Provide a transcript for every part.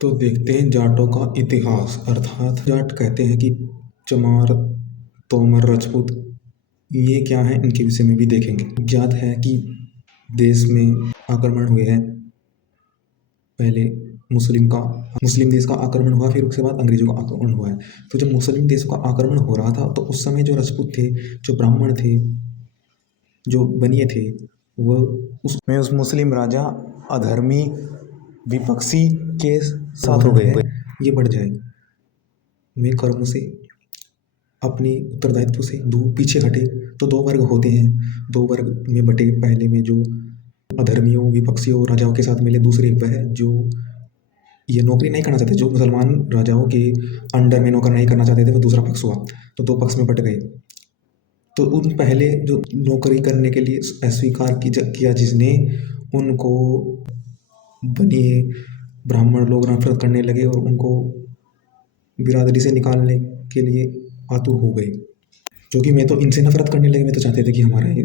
तो देखते हैं जाटों का इतिहास। अर्थात जाट कहते हैं कि चमार, तोमर, राजपूत, ये क्या है इनके विषय में भी देखेंगे। ज्ञात है कि देश में आक्रमण हुए हैं। पहले मुस्लिम देश का आक्रमण हुआ, फिर उसके बाद अंग्रेजों का आक्रमण हुआ है। तो जब मुस्लिम देशों का आक्रमण हो रहा था तो उस समय जो राजपूत थे, जो ब्राह्मण थे, जो बनिए थे, वह उस मुस्लिम राजा अधर्मी विपक्षी के साथ हो गए हैं। ये बढ़ जाए में कर्म से अपने उत्तरदायित्व से पीछे हटे तो दो वर्ग होते हैं। दो वर्ग में बटे। पहले में जो अधर्मियों, विपक्षियों, राजाओं के साथ मिले। दूसरे वह जो ये नौकरी नहीं करना चाहते, जो मुसलमान राजाओं के अंडर में नौकर नहीं करना चाहते थे, वो दूसरा पक्ष हुआ। तो दो पक्ष में बट गए। तो उन पहले जो नौकरी करने के लिए अस्वीकार किया जिसने, उनको बनिए ब्राह्मण लोग नफरत करने लगे और उनको बिरादरी से निकालने के लिए आतुर हो गए। क्योंकि मैं तो इनसे नफरत करने लगे। मैं तो चाहते थे कि हमारा ये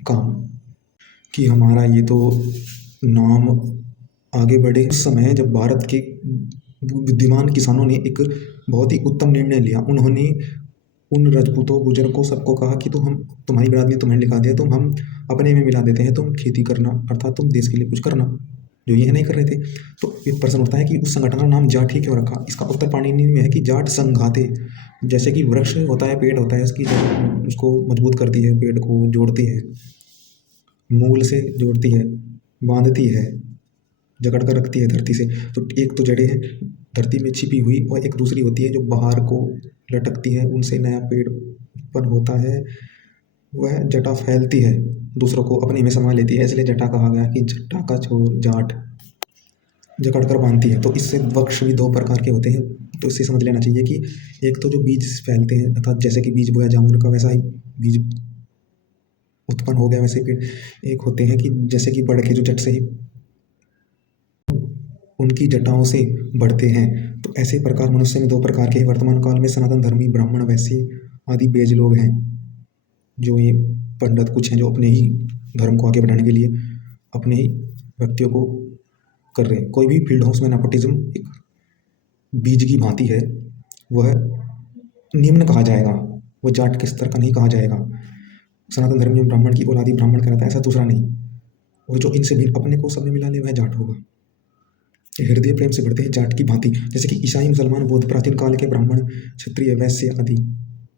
काम, कि हमारा ये तो नाम आगे बढ़े। उस समय जब भारत के बुद्धिमान किसानों ने एक बहुत ही उत्तम निर्णय लिया। उन्होंने उन राजपूतों, गुजर को सबको कहा कि तो हम तुम्हारी बिरादरी में तुम्हें लिखा दिया, तुम हम अपने में मिला देते हैं, तुम खेती करना, अर्थात तुम देश के लिए कुछ करना, जो ये नहीं कर रहे थे। तो एक प्रश्न उठता है कि उस संगठन का नाम जाट ही क्यों रखा। इसका उत्तर पाणिनि में है कि जाट संघाते। जैसे कि वृक्ष होता है, पेड़ होता है, उसकी जड़ उसको मजबूत करती है, पेड़ को जोड़ती है, मूल से जोड़ती है, बांधती है, जकड़ कर रखती है धरती से। तो एक तो जड़ें हैं धरती में छिपी हुई, और एक दूसरी होती है जो बाहर को लटकती है, उनसे नया पेड़ उत्पन्न होता है। वह जटा फैलती है, दूसरों को अपने में समा लेती है। इसलिए जटा कहा गया कि जटा का छोर जाट, जकड़ कर बांधती है। तो इससे वृक्ष भी दो प्रकार के होते हैं। तो इससे समझ लेना चाहिए कि एक तो जो बीज फैलते हैं, अर्थात जैसे कि बीज बोया जामुन का, वैसा ही बीज उत्पन्न हो गया वैसे पेड़। एक होते हैं कि जैसे कि बढ़ के जो जट से ही उनकी जटाओं से बढ़ते हैं। तो ऐसे प्रकार मनुष्य में दो प्रकार के वर्तमान काल में सनातन धर्मी, ब्राह्मण, वैश्य आदि बेज लोग हैं। जो ये पंडित कुछ हैं जो अपने ही धर्म को आगे बढ़ाने के लिए अपने ही व्यक्तियों को कर रहे हैं। कोई भी फील्ड हो उसमें नेपोटिज्म एक बीज की भांति है। वह निम्न कहा जाएगा, वो जाट के स्तर का नहीं कहा जाएगा। सनातन धर्म में ब्राह्मण की औलादी ब्राह्मण कहलाता है, ऐसा दूसरा नहीं। और जो इनसे भी अपने को सब में मिला ले वह जाट होगा। हृदय प्रेम से बढ़ते हैं जाट की भांति। जैसे कि ईसाई, मुसलमान, बौद्ध प्राचीन काल के ब्राह्मण, क्षत्रिय, वैश्य आदि।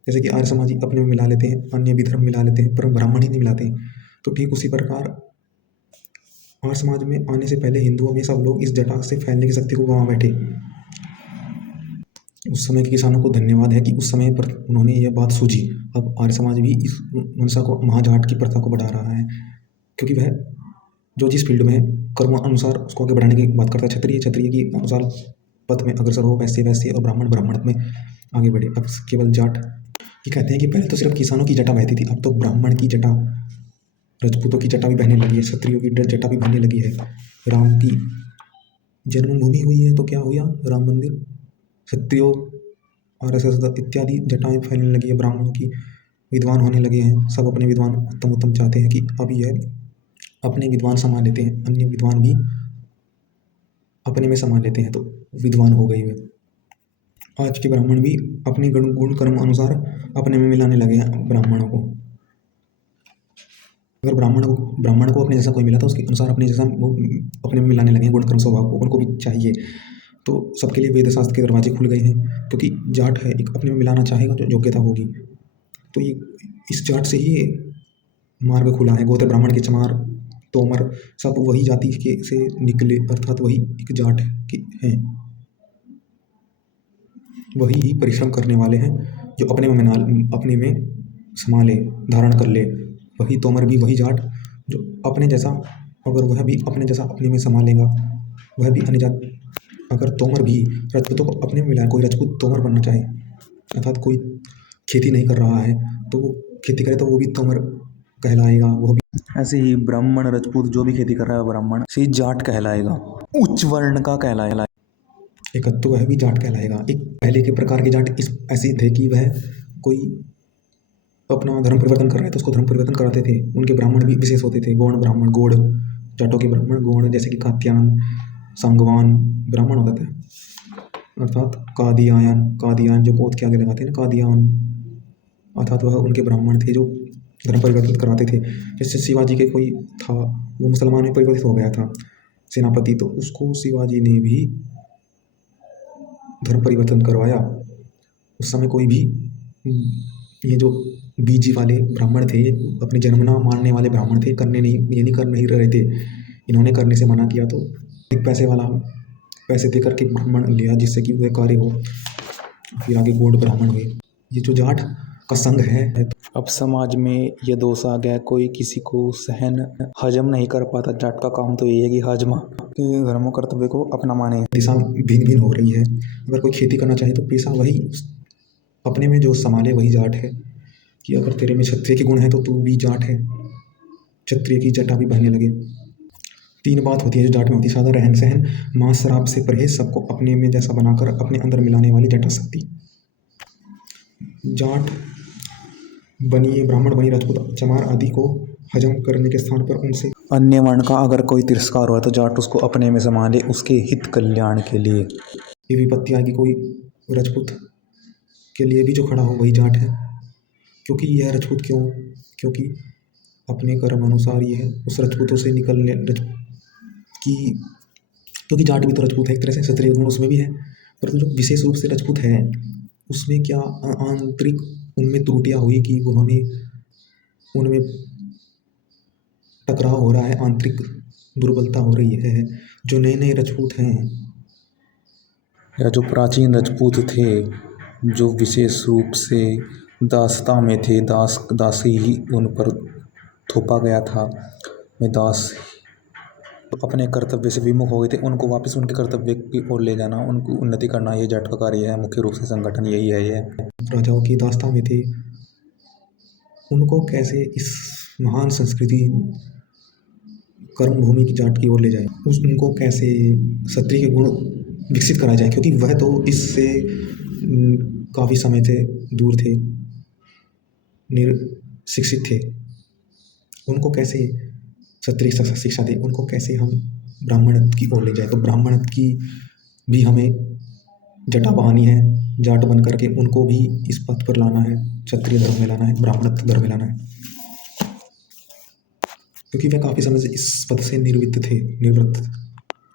जैसे कि आर्य समाजी अपने में मिला लेते हैं, अन्य भी धर्म मिला लेते हैं, पर ब्राह्मण ही नहीं मिलाते हैं। तो ठीक उसी प्रकार आर्य समाज में आने से पहले हिंदुओं में सब लोग इस जटा से फैलने की शक्ति को गंवा बैठे। उस समय के किसानों को धन्यवाद है कि उस समय पर उन्होंने यह बात सूझी। अब आर्य समाज भी इस मनसा को, महाजाट की प्रथा को बढ़ा रहा है, क्योंकि वह जो जिस फील्ड में कर्म अनुसार उसको आगे बढ़ाने की बात करता है। क्षत्रिय क्षत्रिय की अनुसार पथ में अग्रसर हो, वैसे वैसे, और ब्राह्मण ब्राह्मण में आगे बढ़े। अब केवल जाट ये कहते हैं कि पहले तो सिर्फ किसानों की जटा बहती थी, अब तो ब्राह्मण की जटा, राजपूतों की जटा भी बहने लगी है, क्षत्रियों की जटा भी बहने लगी है। राम की जन्मभूमि हुई है तो क्या हुआ, राम मंदिर। क्षत्रियों, RSS इत्यादि जटाएं फैलने लगी है। ब्राह्मणों की विद्वान होने लगे हैं। सब अपने विद्वान उत्तम उत्तम चाहते हैं कि अब यह अपने विद्वान समा लेते हैं, अन्य विद्वान भी अपने में समा लेते हैं, तो विद्वान हो गए वे। आज के ब्राह्मण भी अपने गुण कर्म अनुसार अपने में मिलाने लगे हैं ब्राह्मणों को। अगर ब्राह्मण को अपने जैसा कोई मिला तो उसके अनुसार अपने जैसा वो अपने में मिलाने लगे हैं गुण कर्म स्वभाव को। उनको भी चाहिए। तो सबके लिए वेद शास्त्र के दरवाजे खुल गए हैं, क्योंकि जाट है एक अपने में मिलाना चाहेगा तो योग्यता होगी। तो ये इस जाट से ही मार्ग खुला है। गोत्र ब्राह्मण के चमार, तोमर सब वही जाति के से निकले, अर्थात वही एक जाट के हैं। वही ही परिश्रम करने वाले हैं जो अपने में समा ले, धारण कर ले। वही तोमर भी वही जाट जो अपने जैसा, अगर वह भी अपने जैसा अपने में समा लेगा, वह भी अन्य जात। अगर तोमर भी राजपूतों को अपने में मिलाए, कोई राजपूत तोमर बनना चाहे, अर्थात कोई खेती नहीं कर रहा है तो वो खेती करे तो वो भी तोमर कहलाएगा। वो भी ऐसे ही ब्राह्मण, राजपूत जो भी खेती कर रहा है ब्राह्मण से जाट कहलाएगा, उच्च वर्ण का कहलाएगा। एक तो वह भी जाट कहलाएगा। एक पहले के प्रकार के जाट इस ऐसे थे कि वह कोई अपना धर्म परिवर्तन कर रहे थे तो उसको धर्म परिवर्तन कराते थे। उनके ब्राह्मण भी विशेष होते थे। गौण ब्राह्मण, गौड़ जाटों के ब्राह्मण गौण, जैसे कि कात्यायन, सांगवान ब्राह्मण होता था, अर्थात कादियान जो गोद के आगे लगाते हैं ना, कादियान, अर्थात वह उनके ब्राह्मण थे जो धर्म परिवर्तित कराते थे। जैसे शिवाजी के कोई था, वो मुसलमान में परिवर्तित हो गया था सेनापति, तो उसको शिवाजी ने भी धर्म परिवर्तन करवाया। उस समय कोई भी ये जो बीजी वाले ब्राह्मण थे, अपने जन्मना मानने वाले ब्राह्मण थे, करने नहीं, ये नहीं कर नहीं रहे थे, इन्होंने करने से मना किया, तो एक पैसे दे करके ब्राह्मण लिया जिससे कि वह कार्य हो, फिर आगे गौड़ ब्राह्मण हुए। ये जो जाट का संघ है, अब समाज में ये दोष आ गया, कोई किसी को सहन हजम नहीं कर पाता। जाट का काम तो ये है कि हजमा कि धर्म कर्तव्य को अपना माने। दिशा भिन्न भिन्न हो रही है। अगर कोई खेती करना चाहे तो पेशा वही अपने में जो संभाले वही जाट है, कि अगर तेरे में क्षत्रिय के गुण है तो तू भी जाट है, क्षत्रिय की जटा भी बहने लगे। 3 बात होती है जो जाट में होती है: सादा रहन सहन, मांस शराब से परहेज, सबको अपने में जैसा बनाकर अपने अंदर मिलाने वाली जटा शक्ति। जाट बनिए, ब्राह्मण बनिए, राजपूत, चमार आदि को हजम करने के स्थान पर उनसे अन्य वर्ण का अगर कोई तिरस्कार हो तो जाट उसको अपने में संभाले, उसके हित कल्याण के लिए। ये विपत्ति आएगी कोई राजपूत के लिए भी जो खड़ा हो वही जाट है। क्योंकि यह राजपूत क्यों? क्योंकि अपने कर्म अनुसार ये है उस राजपूतों से निकलने क्योंकि जाट भी तो राजपूत है एक तरह से, क्षत्रिय गुण उसमें भी है, परंतु जो विशेष रूप से राजपूत है उसमें क्या आंतरिक उनमें त्रुटियां हुई कि उनमें टकराव हो रहा है, आंतरिक दुर्बलता हो रही है। जो नए नए राजपूत हैं या जो प्राचीन राजपूत थे, जो विशेष रूप से दासता में थे, दासी ही उन पर थोपा गया था, में दास अपने कर्तव्य से विमुख हो गए थे, उनको वापस उनके कर्तव्य की ओर ले जाना, उनको उन्नति करना, ये जाट का कार्य है। मुख्य रूप से संगठन यही है। ये राजाओं की दास्ता में थे, उनको कैसे इस महान संस्कृति कर्म भूमि की जाट की ओर ले जाए, उनको कैसे क्षत्रिय के गुण विकसित कराया जाए, क्योंकि वह तो इससे काफ़ी समय से दूर थे, शिक्षित थे। उनको कैसे क्षत्रिय शिक्षा दे, उनको कैसे हम ब्राह्मणत्व की ओर ले जाए। तो ब्राह्मणत्व की भी हमें जटा बहानी है, जाट बन करके उनको भी इस पथ पर लाना है, क्षत्रिय धर्म में लाना है, ब्राह्मणत्व धर्म में लाना है, क्योंकि वे काफ़ी समय से इस पद से निवृत्त।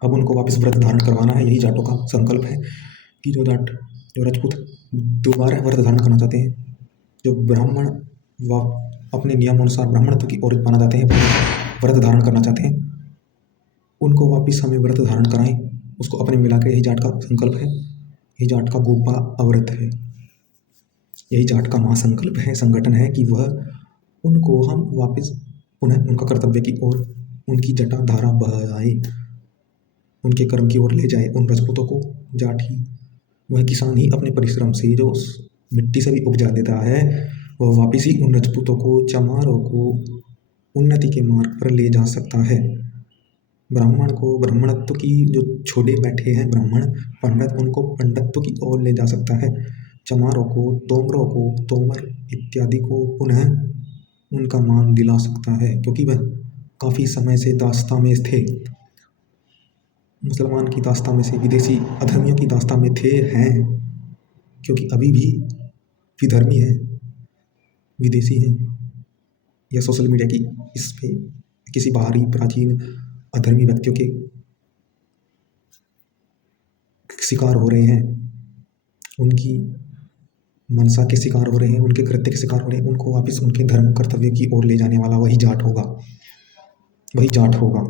अब उनको वापस व्रत धारण करवाना है। यही जाटों का संकल्प है कि जो राजपूत दोबारा व्रत धारण करना चाहते हैं, जो ब्राह्मण व अपने नियम अनुसार ब्राह्मणत्व की ओर माना जाते हैं, व्रत धारण करना चाहते हैं, उनको वापस हमें व्रत धारण कराएं, उसको अपने मिला के। यही जाट का संकल्प है, यही जाट का गोपा अव्रत है, यही जाट का महासंकल्प है, संगठन है कि वह उनको हम वापस पुनः उनका कर्तव्य की ओर, उनकी जटा धारा बहाए, उनके कर्म की ओर ले जाए। उन राजपूतों को जाट ही, वह किसान ही अपने परिश्रम से जो उस मिट्टी से भी उपजा देता है, वह वापस ही उन राजपूतों को, चमारों को उन्नति के मार्ग पर ले जा सकता है। ब्राह्मण को ब्राह्मणत्व की जो छोड़े बैठे हैं ब्राह्मण पंडित, उनको पंडित्व की ओर ले जा सकता है। चमारों को, तोमरों को, तोमर इत्यादि को पुनः उनका मान दिला सकता है, क्योंकि वह काफ़ी समय से दास्ता में थे, मुसलमान की दास्ता में से, विदेशी अधर्मियों की दास्ता में हैं, क्योंकि अभी भी विधर्मी हैं, विदेशी हैं, या सोशल मीडिया की इस पे किसी बाहरी प्राचीन अधर्मी व्यक्तियों के शिकार हो रहे हैं, उनकी मनसा के शिकार हो रहे हैं, उनके कृत्य के शिकार हो रहे हैं। उनको वापस उनके धर्म कर्तव्य की ओर ले जाने वाला वही जाट होगा, वही जाट होगा।